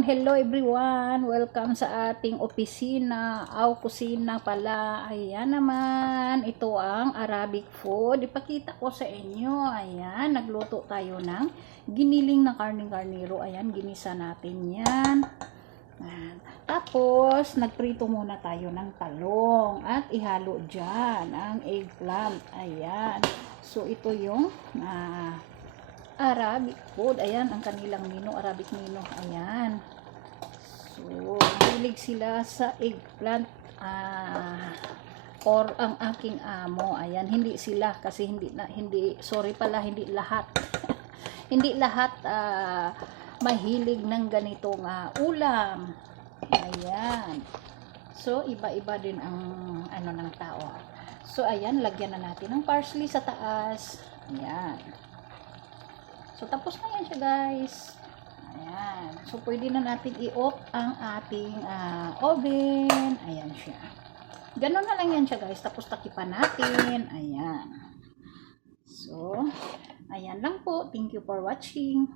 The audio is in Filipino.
Hello everyone. Welcome sa ating opisina, aw kusina pala. Ayan naman, ito ang Arabic food. Ipakita ko sa inyo. Ayan, nagluto tayo ng giniling na karne-karniro. Ayan, ginisa natin yan. Ayan. Tapos, nagprito muna tayo ng talong at ihalo dyan ang eggplant. Ayan. So, ito yung ah, Arabic food. Ayan, ang kanilang menu, Arabic menu. Ayan. So, mahilig sila sa eggplant. Ah, or ang aking amo. Ayan, hindi sila kasi hindi na hindi sorry pala, hindi lahat. hindi lahat ah, mahilig ng ganitong ah, ulam. Ayan. So, iba-iba din ang ano ng tao. So, ayan, lagyan na natin ng parsley sa taas. Ayan. So, tapos na yan siya, guys. Ayan. So, pwede na natin i-off ang ating ah, oven. Ayan siya. Ganon na lang yan siya, guys. Tapos takipan natin. Ayan. So, ayan lang po. Thank you for watching.